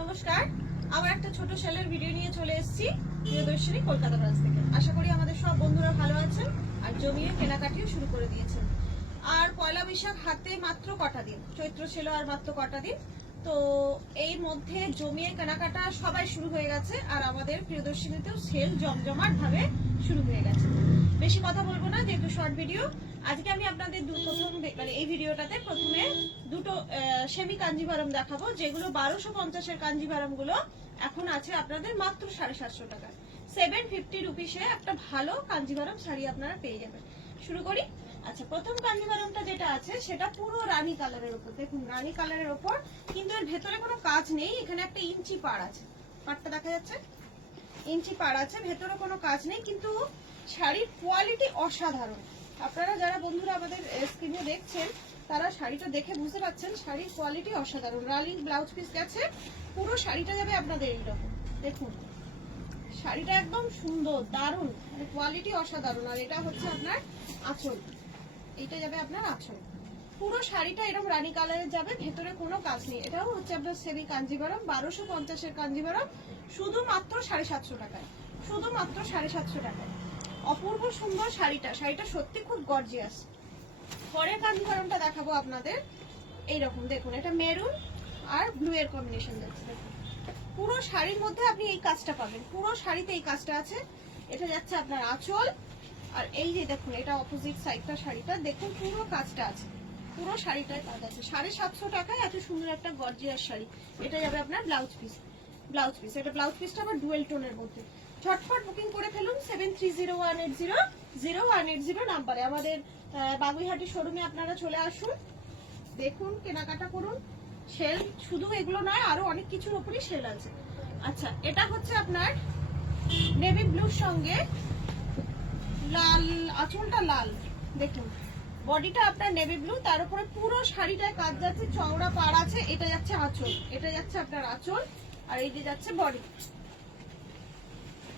নমস্কার, আবার একটা ছোট সেলের ভিডিও নিয়ে চলে এসেছি প্রিয়দর্শিনী কলকাতা ব্রাঞ্চ থেকে। আশা করি আমাদের সব বন্ধুরা ভালো আছেন আর জমিয়ে কেনাকাটিও শুরু করে দিয়েছেন। আর পয়লা বৈশাখ হাতে মাত্র কটা দিন, চৈত্র ছিল আর মাত্র কটা দিন। তো এই মধ্যে জমিয়ে কেনাকাটা সবাই শুরু হয়ে গেছে আর আমাদের প্রিয়দর্শিনীতেও সেল জমজমাট ভাবে শুরু হয়ে গেছে। বেশি কথা বলবো না, যেহেতু শর্ট ভিডিও। আজকে আমি আপনাদের এই ভিডিওটাতে প্রথমে দুটো সেমি কাঞ্জিভারম দেখাবো, যেগুলো 1250-এর কাঞ্জিভারম গুলো এখন আছে আপনাদের মাত্র 750 টাকায়। 750 রুপিসে একটা ভালো কাঞ্জিভারম শাড়ি আপনারা পেয়ে যাবেন। শুরু করি। আচ্ছা, প্রথম কাঞ্জিভারমটা যেটা আছে সেটা পুরো রানী কালারের উপর। দেখুন, রানী কালারের উপর, কিন্তু এর ভেতরে কোনো কাজ নেই। এখানে একটা ইঞ্চি পাড় আছে, পাড়টা দেখা যাচ্ছে, ইঞ্চি পাড় আছে, ভেতরে কোনো কাজ নেই, কিন্তু শাড়ির কোয়ালিটি অসাধারণ। আপনারা যারা বন্ধুরা আমাদের স্ক্রিনে দেখছেন তারা শাড়িটা দেখে বুঝতে পারছেন শাড়ির কোয়ালিটি অসাধারণ। রানিং ব্লাউজ পিস গেছে, পুরো শাড়িটা যাবে আপনাদের এইরকম। দেখুন, শাড়িটা একদম সুন্দর, দারুণ, মানে কোয়ালিটি অসাধারণ। আর এটা হচ্ছে আপনার আঁচল, এইটা যাবে আপনার আঁচল। পুরো শাড়িটা এরকম রানী কালারের যাবে, ভেতরে কোনো কাজ নেই। এটাও হচ্ছে আপনার সেমি কাঞ্জিভারম, 1250-এর কাঞ্জিভারম, শুধুমাত্র 750 টাকায়, শুধুমাত্র 750 টাকায়। অপূর্ব সুন্দর শাড়িটা, শাড়িটা সত্যি খুব গর্জিয়াস। পরের কাঞ্জিভারমটা দেখাবো আপনাদের। এইরকম দেখুন, এটা মেরুন আর ব্লু এর কম্বিনেশন যাচ্ছে। দেখুন, পুরো শাড়ির মধ্যে আপনি এই কাজটা পাবেন, পুরো শাড়িতে এই কাজটা আছে। এটা যাচ্ছে আপনার আঁচল, আর এই যে দেখুন এটা অপোজিট সাইডটা শাড়িটা, দেখুন পুরো কাজটা আছে, পুরো শাড়িটায় কাজ আছে। 750 টাকায় এত সুন্দর একটা গর্জিয়াস শাড়ি। এটা যাবে আপনার ব্লাউজ পিস, ব্লাউজ পিস। এটা ব্লাউজ পিসটা আবার ডুয়েল টোনের মধ্যে। ঝটফট বুকিং করে ফেলুন 7301800180 নাম্বারে। আমাদের বাগুইহাটি শোরুমে আপনারা চলে আসুন, দেখুন, কেনাকাটা করুন। সেল শুধু এগুলো নয়, আরো অনেক কিছুর উপরই সেল আছে। আচ্ছা, এটা হচ্ছে আপনার নেভি ব্লুর সঙ্গে লাল, আঁচলটা লাল। দেখুন, বডিটা আপনার নেভি ব্লু, তার উপরে পুরো শাড়িটায় কাজ যাচ্ছে, চওড়া পাড় আছে। এটা যাচ্ছে আঁচল, এটা যাচ্ছে আপনার আঁচল, আর এই যে যাচ্ছে বডি,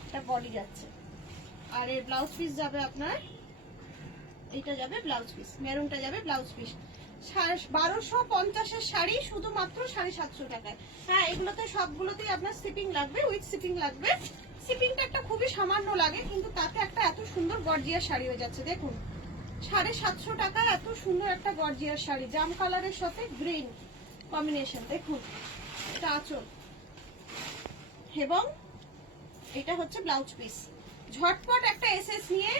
এটা বডি যাচ্ছে। আর এর ব্লাউজ পিস যাবে আপনার, এইটা যাবে ব্লাউজ পিস, মেরুনটা যাবে ব্লাউজ পিস। 1250-এর শাড়ি শুধুমাত্র 750 টাকায়। হ্যাঁ, এগুলোতে সবগুলোতেই আপনার শিপিং লাগবে, উইথ শিপিং লাগবে। শিপিংটা একটা খুবই সামান্য লাগে, কিন্তু তাতে একটা এত সুন্দর গর্জিয়াস শাড়ি হয়ে যাচ্ছে। দেখুন, 750 টাকায় এত সুন্দর একটা গর্জিয়াস শাড়ি, জাম কালারের সাথে গ্রিন কম্বিনেশন। দেখুন, এটা আঁচল এবং এটা হচ্ছে ব্লাউজ পিস। ঝটপট একটা এসএস নিয়ে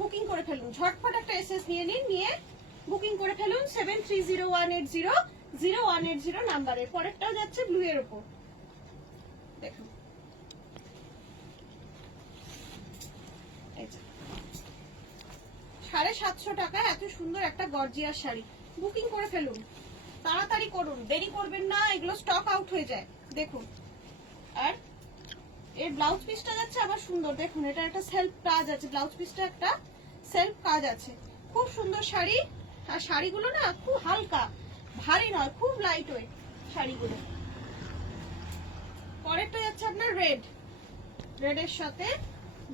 বুকিং করে ফেলুন, ঝটপট একটা এসএস নিয়ে নিন, নিয়ে বুকিং করে ফেলুন 7301800180 নাম্বারে। পরেরটাও যাচ্ছে ব্লু এর উপর। দেখুন, এই যে 750 টাকায় এত সুন্দর একটা গর্জিয়াস শাড়ি। বুকিং করে ফেলুন, তাড়াতাড়ি করুন, দেরি করবেন না, এগুলো স্টক আউট হয়ে যায়। দেখুন, আর এর ব্লাউজ পিসটা যাচ্ছে আবার সুন্দর। দেখুন, এটা একটা সেলফ কাজ আছে, ব্লাউজ পিসটা একটা সেলফ কাজ আছে। খুব সুন্দর শাড়ি। আর শাড়িগুলো না খুব হালকা, ভারী নয়, খুব লাইট ওয়েট শাড়িগুলো। পরেরটা যাচ্ছে আপনার রেড, রেডের সাথে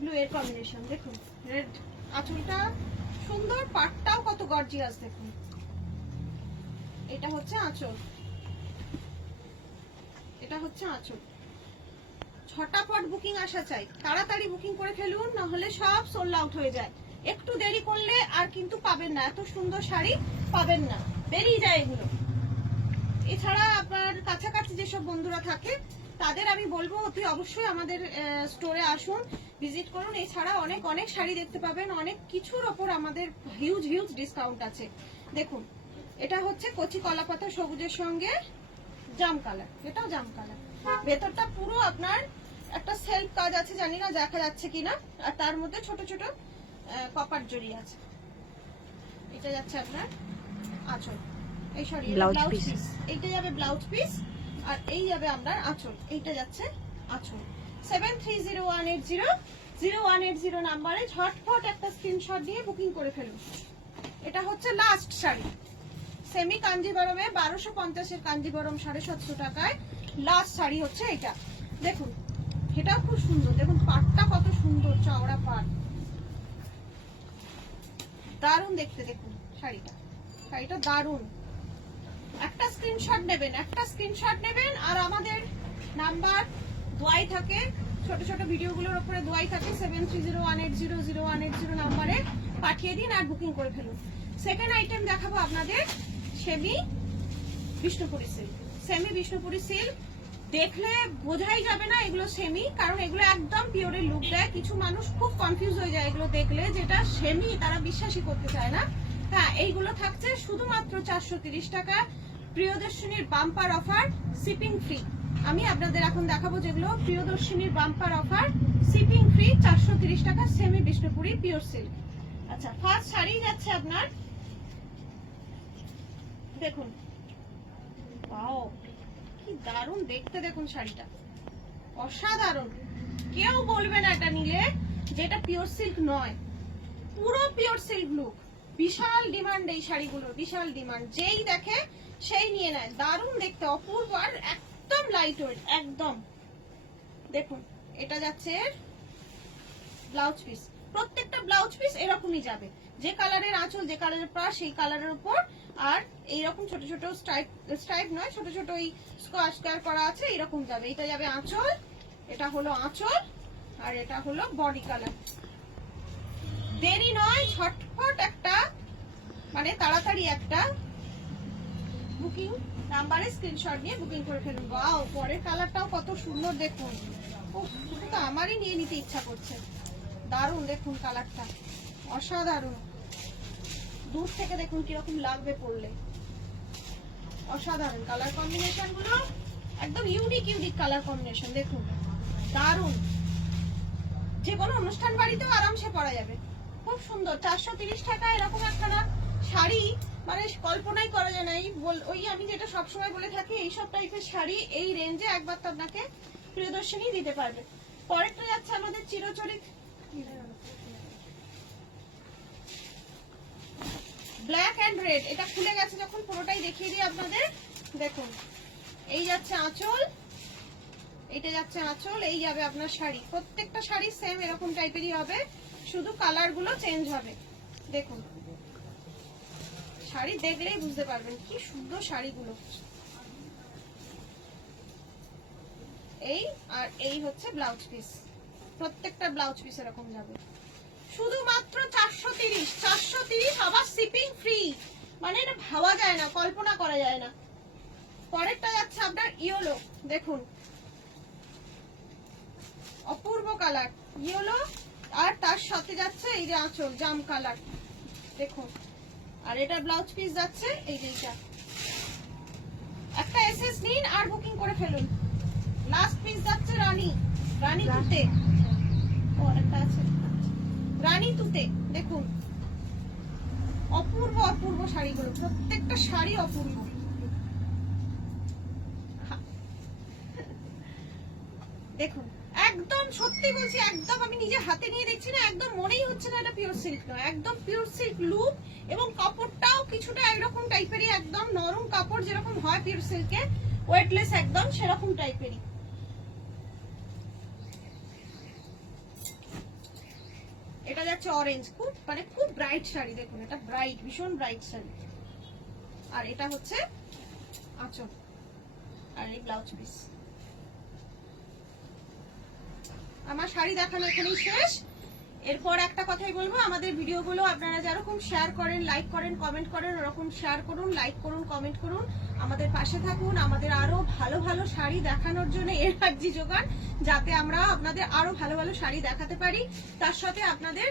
ব্লু এর কম্বিনেশন। দেখুন, রেড, আঁচলটা সুন্দর, পাটটাও কত গর্জিয়াস। দেখুন, এটা হচ্ছে আঁচল, এটা হচ্ছে আঁচল। ঝটাপট বুকিং আসা চাই, তাড়াতাড়ি বুকিং করে ফেলুন, না হলে সব সোল্ড আউট হয়ে যায়। একটু দেরি করলে আর কিন্তু পাবেন না, এত সুন্দর শাড়ি পাবেন না, বেরিয়ে যায় এগুলো। এছাড়া আপনার কাছাকাছি যেসব বন্ধুরা থাকে তাদের আমি বলবো অতি অবশ্যই আমাদের স্টোরে আসুন, ভিজিট করুন। এছাড়া অনেক অনেক শাড়ি দেখতে পাবেন, অনেক কিছুর ওপর আমাদের হিউজ হিউজ ডিসকাউন্ট আছে। দেখুন, এটা হচ্ছে কচি কলাপাতা সবুজের সঙ্গে জাম কালার, এটাও জাম কালার। ভেতরটা পুরো আপনার একটা সেলফ কাজ আছে, জানি না দেখা যাচ্ছে কিনা, আর তার মধ্যে ছোট ছোট কপার জড়ি আছে। এটা যাচ্ছে আপনার আঁচল, এই সরি ব্লাউজ পিস, এইটা যাবে ব্লাউজ পিস, আর এই যাবে আপনার আঁচল, এইটা যাচ্ছে আঁচল। 7301800180 নাম্বারে ঝটপট একটা স্ক্রিনশট দিয়ে বুকিং করে ফেলুন। এটা হচ্ছে লাস্ট শাড়ি, সেমি কাঞ্জিভারমে 1250-এর কাঞ্জিভারম 750 টাকায় লাস্ট শাড়ি হচ্ছে এটা। দেখুন, এটাও খুব সুন্দর। দেখুন, পাটটা কত সুন্দর, চওড়া পাট, দারুণ দেখতে। দেখুন শাড়িটা, শাড়িটা দারুণ। একটা স্ক্রিনশট নেবেন, একটা স্ক্রিনশট নেবেন, আর আমাদের নাম্বার দোয়াই থাকে, ছোট ছোট ভিডিওগুলোর উপরে দোয়াই থাকে, 7301800180 নাম্বারে পাঠিয়ে দিন আর বুকিং করে ফেলুন। সেকেন্ড আইটেম দেখাবো আপনাদের semi Bishnupuri silk. Semi Bishnupuri silk দেখলে বোঝাই যাবে না এগুলো সেমি, কারণ এগুলো একদম পিওরের লুক দেয়। কিছু মানুষ খুব কনফিউজ হয়ে যায় এগুলো দেখলে, যেটা সেমি তারা বিশ্বাসই করতে চায় না। হ্যাঁ, এইগুলো থাকছে শুধুমাত্র 430 টাকা, প্রিয়দর্শিনীর বাম্পার অফার, শিপিং ফ্রি। আমি আপনাদের এখন দেখাবো যেগুলো প্রিয়দর্শিনীর বাম্পার অফার, শিপিং ফ্রি, 430 টাকা, সেমি বিষ্ণুপুরি পিওর সিল্ক। আচ্ছা, ফার্স্ট শাড়ি যাচ্ছে আপনার, দেখুন ওয়াও কি দারুণ দেখতে, দেখুন শাড়িটা অসাধারণ। কেউ বলবে না এটা নিলে যেটা পিওর সিল্ক নয়, পুরো পিওর সিল্ক লুক। বিশাল ডিমান্ড এই শাড়িগুলোর, বিশাল ডিমান্ড, যেই দেখে সেই নিয়ে নেয়। দারুণ দেখতে, অপূর্ব, আর একদম লাইট ওয়েট একদম। দেখুন এটা যাচ্ছে ব্লাউজ পিস, প্রত্যেকটা ব্লাউজ পিস এরকমই যাবে, যে কালারের আঁচল, যে কালারের পাড়, সেই কালারের উপর। আর এইরকম ছোট ছোট স্ট্রাইপ নয়, ছোট ছোট ওই স্কোয়ার স্কোয়ার করা আছে, এরকম যাবে। এটা যাবে আঁচল, এটা হলো আঁচল, আর এটা হলো বডি কালার। দেরি নয়, ঝটপট একটা, মানে তাড়াতাড়ি একটা বুকিং নাম্বারে স্ক্রিনশট নিয়ে বুকিং করে ফেলুন। ওয়াও, পরের কালারটাও কত সুন্দর দেখুন, তো আমারই নিয়ে নিতে ইচ্ছা করছে। দারুণ দেখুন কালারটা, অসাধারণ। দূর থেকে দেখুন কিরকম লাগবে পরলে, অসাধারণ কালার কম্বিনেশন গুলো, একদম ইউনিক ইউনিক কালার কম্বিনেশন। দেখুন দারুণ, যে কোনো অনুষ্ঠান বাড়িতেও আরামসে পরা যাবে, খুব সুন্দর। 430 টাকা এরকম একটা শাড়ি মানে কল্পনাই করা যায় না। ওই আমি যেটা সবসময় বলে থাকি, এইসব টাইপের শাড়ি এই রেঞ্জে একবার তো আপনাকে প্রিয়দর্শনী দিতে পারবে। পরেরটা যাচ্ছে আমাদের চিরচরিত ব্ল্যাক এন্ড রেড। এটা খুলে গেছে যখন পুরোটাই দেখিয়ে দিই আপনাদের। দেখুন এই যাচ্ছে আঁচল, এটা যাচ্ছে আঁচল, এই যাবে আপনার শাড়ি। প্রত্যেকটা শাড়ি সেম এরকম টাইপেরই হবে, শুধু কালার গুলো চেঞ্জ হবে। দেখুন শাড়ি দেখলেই বুঝতে পারবেন কি সুন্দর শাড়িগুলো। এই আর এই হচ্ছে ব্লাউজ পিস, প্রত্যেকটা ব্লাউজ পিস এরকম যাবে। শুধুমাত্র 430, আবার শিপিং ফ্রি, মানে এটা ভাবা যায় না, কল্পনা করা যায় না। পরেরটা যাচ্ছে আপনার ইয়েলো, দেখুন অপূর্ব কালার ইয়েলো, আর তার সাথে যাচ্ছে এই যে আঁচল জাম কালার, দেখুন। আর এটা ব্লাউজ পিস যাচ্ছে এই যেটা। একটা এসএস নিন আর বুকিং করে ফেলুন। লাস্ট পিস যাচ্ছে রানী, রানী তুতে, ও একটা আছে রানী তুতে। দেখুন অপূর্ব অপূর্ব শাড়িগুলো, প্রত্যেকটা শাড়ি অপূর্ব। দেখুন একদম সত্যি বলছি, একদম আমি নিজে হাতে নিয়ে দেখছি না, একদম মনেই হচ্ছে না এটা পিওর সিল্ক নয়, একদম পিওর সিল্ক লুক। এবং কাপড়টাও কিছুটা এরকম টাইপেরই, একদম নরম কাপড় যেরকম হয় পিওর সিল্কে, ওয়েটলেস একদম সেরকম টাইপেরই। এটা যাচ্ছে অরেঞ্জ, খুব মানে খুব ব্রাইট শাড়ি। দেখুন এটা ব্রাইট, ভীষণ ব্রাইট শাড়ি। আর এটা হচ্ছে আঁচল, আর এই ব্লাউজ পিস। আমার শাড়ি দেখানো এখানেই শেষ। এরপর একটা কথাই বলবো, আমাদের ভিডিওগুলো আপনারা যেরকম শেয়ার করেন, লাইক করেন, কমেন্ট করেন, ওরকম শেয়ার করুন, লাইক করুন, কমেন্ট করুন, আমাদের পাশে থাকুন। আমাদের আরো ভালো ভালো শাড়ি দেখানোর জন্য এনার্জি যোগান, যাতে আমরা আপনাদের আরো ভালো ভালো শাড়ি দেখাতে পারি, তার সাথে আপনাদের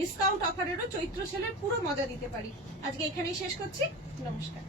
ডিসকাউন্ট অফারেরও চৈত্র সেলের পুরো মজা দিতে পারি। আজকে এখানেই শেষ করছি, নমস্কার।